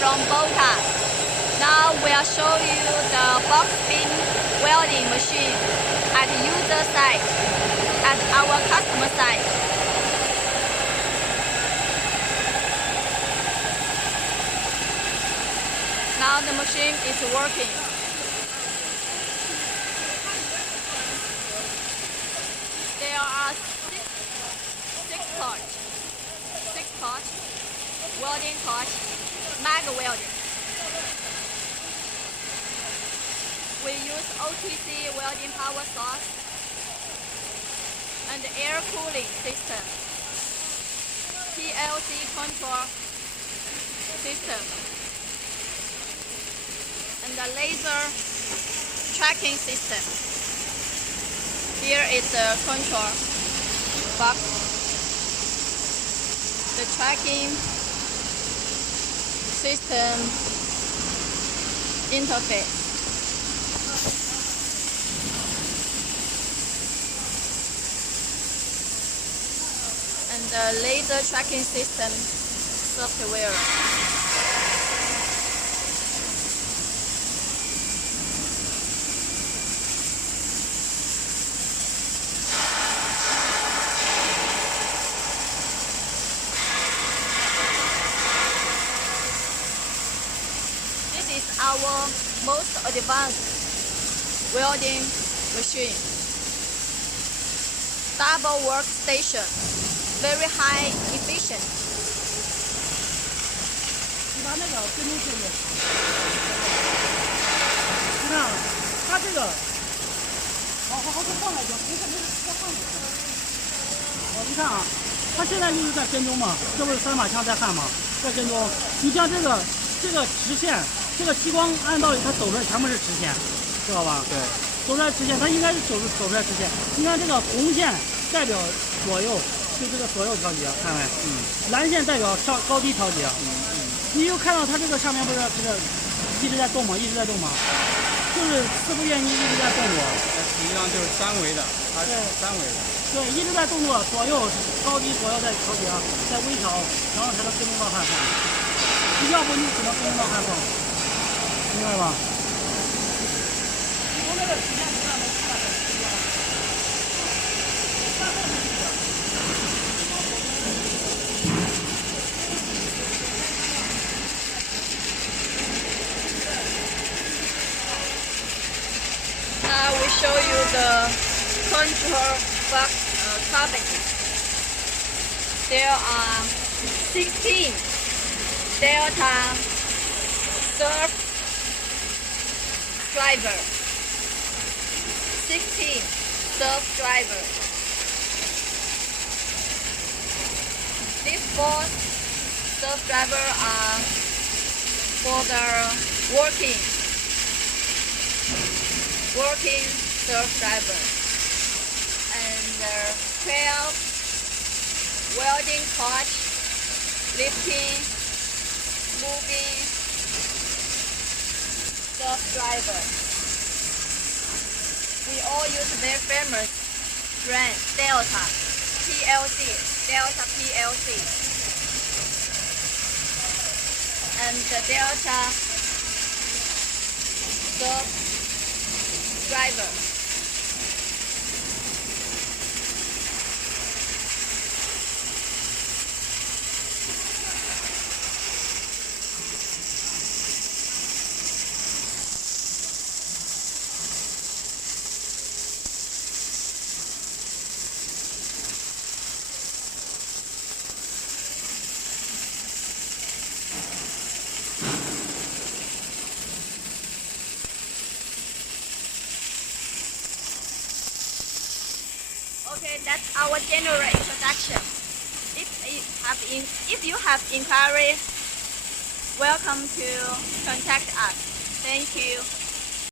from Bota. Now we'll show you the box pin welding machine at user site, at our customer site. Now the machine is working. There are six torch, welding torch, mag welding. We use OTC welding power source and air cooling system, PLC control system, and the laser tracking system. Here is the control box, the tracking system interface. And the laser tracking system software. This is our most advanced welding machine. Double workstation. Very high efficient. 你把那个跟踪器给，你看啊，它这个，好，就放下去，没事，直接放下去。你看啊，它现在就是在跟踪嘛，这不是3把枪在焊嘛，在跟踪。你像这个直线，这个激光按道理它走出来全部是直线，知道吧？对，走出来直线，它应该是走出来直线。你看这个红线代表左右。 就这个左右调节，看没？蓝线代表高低调节。你就看到它这个上面不是这个一直在动吗？就是四不愿意一直在动作。实际上就是3维的，它是3维的。对，一直在动作，左右高低左右在调节，在微调，然后才能跟踪到焊缝。要不你只能跟踪到焊缝，明白吧？你从那个曲线图上能看到很直接。 Now we show you the control box cabinet. There are 16 Delta surf driver. 16 surf driver. These 4 surf driver are for the working surf driver, and 12 welding torch, lifting, moving surf driver. We all use very famous brand Delta PLC, and the Delta surf driver. Okay, that's our general introduction. If you have inquiries, welcome to contact us. Thank you.